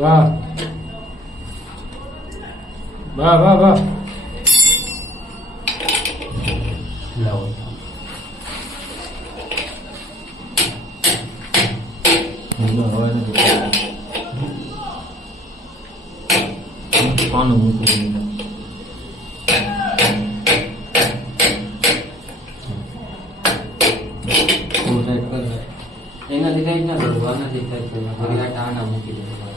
વાહ વાહ વાહ વાહ લાવો પાનું મૂકી એનાથી કઈ ના કરવું આનાથી થાય છે આના મૂકી દે